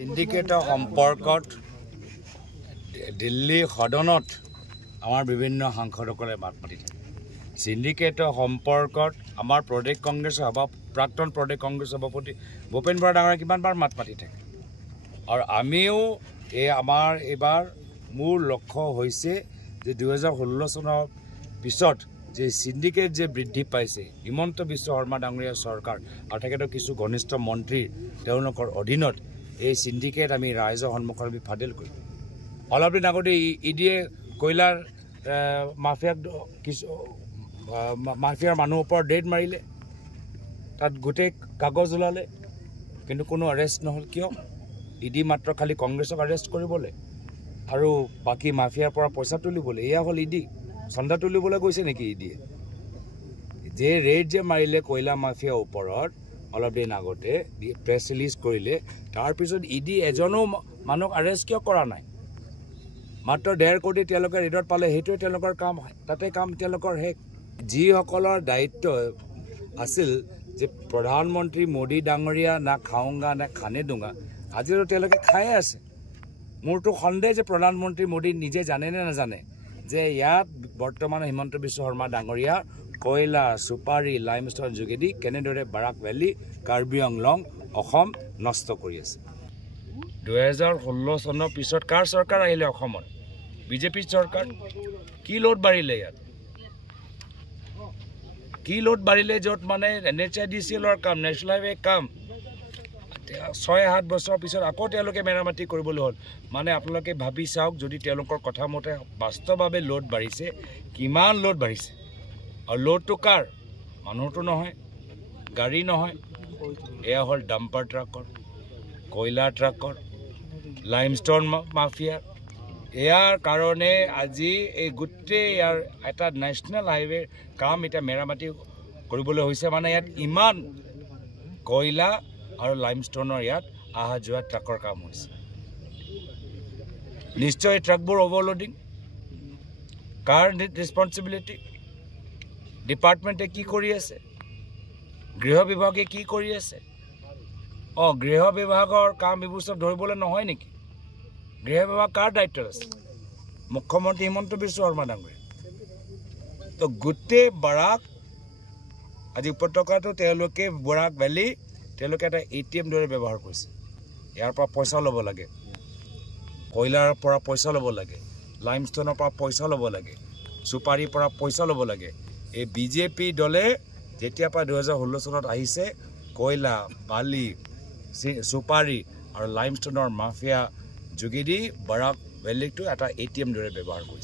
সিন্ডিকেটৰ সম্পৰ্কত দিল্লী সদনত আমাৰ বিভিন্ন সাংসদসকলে মাত মাতি থাকে। সিন্ডিকেটৰ সম্পৰ্কত আমাৰ প্ৰদেশ কংগ্ৰেছ প্ৰাক্তন প্ৰদেশ কংগ্ৰেছ সভাপতি ভূপেন বৰা ডাঙৰীয়া কিমানবাৰ মাত মাতি থাকে। আৰু আমিও আমাৰ এইবাৰ মূল লক্ষ্য হৈছে যে 2016 চনৰ পিছত যে সিন্ডিকেট যে বৃদ্ধি পাইছে, হিমন্ত বিশ্ব শৰ্মা ডাঙৰীয়াৰ চৰকাৰ আৰু তেখেতৰ কিছু ঘনিষ্ঠ মন্ত্ৰীৰ তেওঁলোকৰ অধীনত এই সিন্ডিকেট আমি ৰাইজৰ সন্মুখত আমি ফাদিল কৰিম। অলপ দিন আগতে ইডিয়ে কয়লাৰ মাফিয়াৰ মানুহৰ ওপৰত ৰেড মাৰিলে, তাত গোটেই কাগজ ওলালে, কিন্তু কোনো এৰেষ্ট নহ'ল। কিয়? ইডি মাত্ৰ খালি কংগ্ৰেছক এৰেষ্ট কৰিবলৈ আৰু বাকী মাফিয়াৰ পৰা পইচা তুলিবলৈ। এয়া হ'ল ইডি। চন্দা তুলিবলৈ গৈছে নেকি ইডিয়ে? যে ৰেড যে মাৰিলে কয়লা মাফিয়াৰ ওপৰত অলপ দিন আগতে প্ৰেছ ৰিলিজ কৰিলে, তাৰপিছত ইডি এজনো মানুহক এৰেষ্ট কিয় কৰা নাই? মাত্ৰ 1.5 কোটি তেওঁলোকে ৰেডত পালে, সেইটোৱে তেওঁলোকৰ কাম। তাতে কাম তেওঁলোকৰ শেষ। যিসকলৰ দায়িত্ব আছিল যে প্ৰধানমন্ত্ৰী মোদী ডাঙৰীয়া না খাওঁগা না খানে দুঙা, আজিও তেওঁলোকে খায়ে আছে। মোৰতো সন্দেহ যে প্ৰধানমন্ত্ৰী মোদী নিজে জানে নে নাজানে যে ইয়াত বৰ্তমান হিমন্ত বিশ্ব শৰ্মা ডাঙৰীয়া কয়লা, চুপাৰী, লাইমষ্টন যোগেদি কেনেদৰে বাৰাক ভেলী, কাৰ্বি আংলং, অসম নষ্ট কৰি আছে। 2016 চনৰ পিছত কাৰ চৰকাৰ আহিলে অসমত? বিজেপিৰ চৰকাৰ। কি লোড বাঢ়িলে ইয়াত? কি লোড বাঢ়িলে য'ত মানে NHIDCLৰ কাম, নেশ্যনেল হাইৱে কাম 6-7 বছৰৰ পিছত আকৌ তেওঁলোকে মেৰামতি কৰিবলৈ হ'ল। মানে আপোনালোকে ভাবি চাওক, যদি তেওঁলোকৰ কথা মতে বাস্তৱভাৱে লোড বাঢ়িছে, কিমান লোড বাঢ়িছে। আৰু লোডটো কাৰ? মানুহটো নহয়, গাড়ী নহয়, এয়া হ'ল ডাম্পাৰ ট্ৰাকৰ, কয়লা ট্ৰাকৰ, লাইমষ্টন মাফিয়া। ইয়াৰ কাৰণে আজি এই গোটেই ইয়াৰ এটা নেশ্যনেল হাইৱেৰ কাম এতিয়া মেৰামতি কৰিবলৈ হৈছে। মানে ইয়াত ইমান কয়লা আৰু লাইমষ্টনৰ ইয়াত অহা যোৱা ট্ৰাকৰ কাম হৈছে। নিশ্চয় এই ট্ৰাকবোৰ অভাৰলোডিং। কাৰ ৰেছপনচিবিলিটি? ডিপাৰ্টমেণ্টে কি কৰি আছে? গৃহ বিভাগে কি কৰি আছে? গৃহ বিভাগৰ কাম এইবোৰ চব ধৰিবলৈ নহয় নেকি? গৃহ বিভাগ কাৰ দায়িত্বত আছে? মুখ্যমন্ত্ৰী হিমন্ত বিশ্ব শৰ্মা ডাঙৰীয়া। তো গোটেই বাৰাক আজি উপত্যকাটো তেওঁলোকে বৰাক ভেলী তেওঁলোকে এটা ATM দৰে ব্যৱহাৰ কৰিছে। ইয়াৰ পৰা পইচা ল'ব লাগে, কয়লাৰ পৰা পইচা ল'ব লাগে, লাইমষ্টনৰ পৰা পইচা ল'ব লাগে, চুপাৰীৰ পৰা পইচা ল'ব লাগে। এই বিজেপি দলে যেতিয়াৰ পৰা 2016 চনত আহিছে, কয়লা, বালি, চুপাৰী আৰু লাইমষ্টনৰ মাফিয়া যোগেদি বাৰাক ভেলীটো এটা ATM দৰে ব্যৱহাৰ কৰিছে।